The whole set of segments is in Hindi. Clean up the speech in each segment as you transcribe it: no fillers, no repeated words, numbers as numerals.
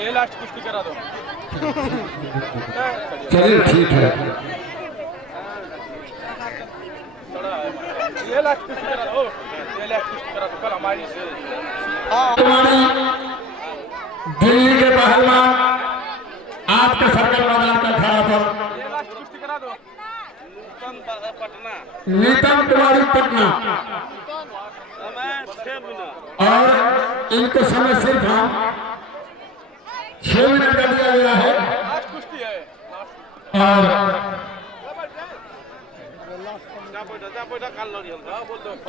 ये लास्ट कुश्ती करा दो। चलिए ठीक है। ये लास्ट कुश्ती करा दो। ये लास्ट कुश्ती करा दो कल हमारी से। दिल्ली के पहलवान आपके सर्कल मैदान का खड़ा पर ये लास्ट कुश्ती करा दो। नीतम कुमारी पटना और इनको समय सिर्फ 6 मिनट का दिया गया है। लास्ट कुश्ती है।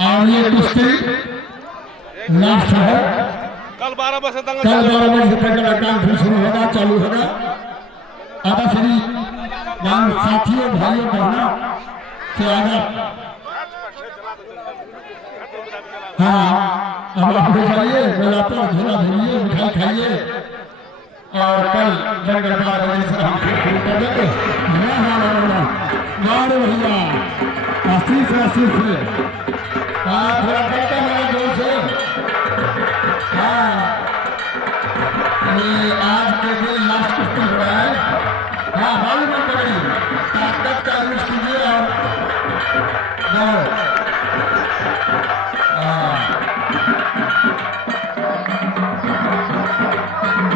और ये कुश्ती लास्ट है। कल 12 बजे तक कल 12 बजे तक लड़का फिर शुरू होगा, चालू होगा। आधा श्री साथियों भाइयों बहनों से आगे हाँ अब आप हो जाइए, मेला पर झूला झूलिए, मिठाई खाइए और कल जगह 12 बजे से हम फिर शुरू कर देंगे। मारो भैया आशीष आशीष से थोड़ा करते हैं जोर से। हाँ ये आज के दिन लास्ट कुश्ती हो रहा है। हाँ मालूम मत करिए, ताकत का यूज कीजिए और दौड़ो।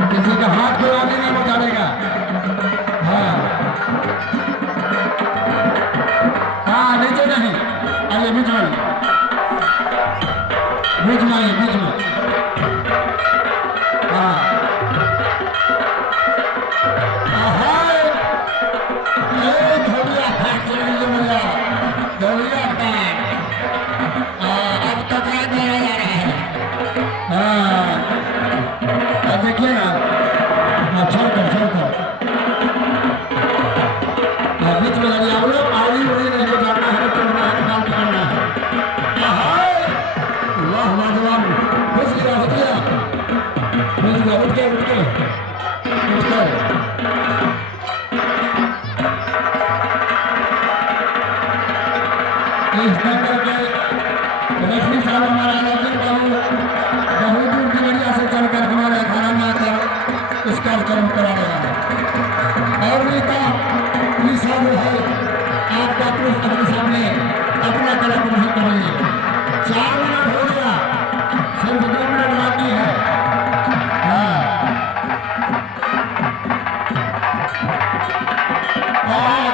किसी का हाथ को आगे नहीं बचाएगा। हाँ हाँ नीचे नहीं, अरे बीच में बीच में बीच में। हाँ धोलिया धोलिया अब तक जा रहा है। हाँ देखिए ना, छोड़ कर बीच में लगी आप लोग आली उड़ी नहीं को जाना है, करना है, काम करना है। वाह नौजवान घुस गया उठ गया इस नंबर के रेफरी साहब हमारा बहुत दूर दिवरिया से चलकर हमारे अखाड़ा में आकर इस कार्यक्रम करा रहा है। और नेता जो है आपका पुरुष अपने सामने अपना कला प्रदर्शन करेंगे। 4 मिनट हो गया, सिर्फ 2 मिनट बाकी है। हाँ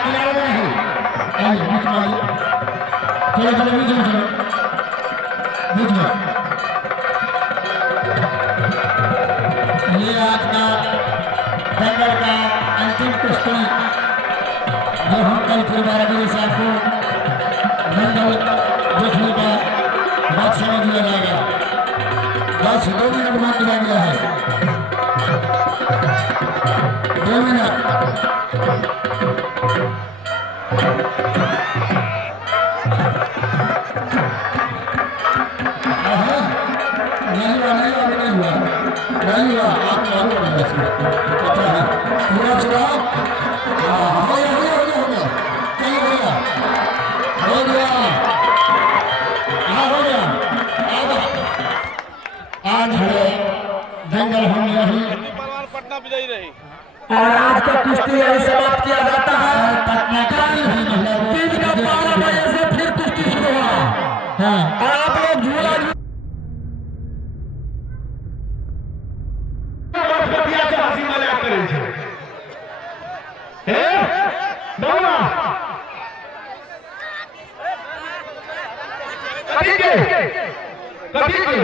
किनारे में नहीं, आइए बीच में आइए, चलो चलो बीच में चलो, बीच में। ये आज का दंगल का अंतिम कुश्ती जो हम कल फिर 12 बजे से आपको दंगल देखने का बात समझ दिया जाएगा। बस 2 मिनट बाद दिया गया है, 2 मिनट। नहीं हुआ आप मालूम है अच्छा है पूरा चुनाव हो गया आज है दंगल होने रही पटना विजयी रही और आज का कुश्ती समाप्त किया जाता है। पटना का दिन का 12 बजे से फिर कुश्ती शुरू हुआ। हाँ और आप लोग झूला कभी के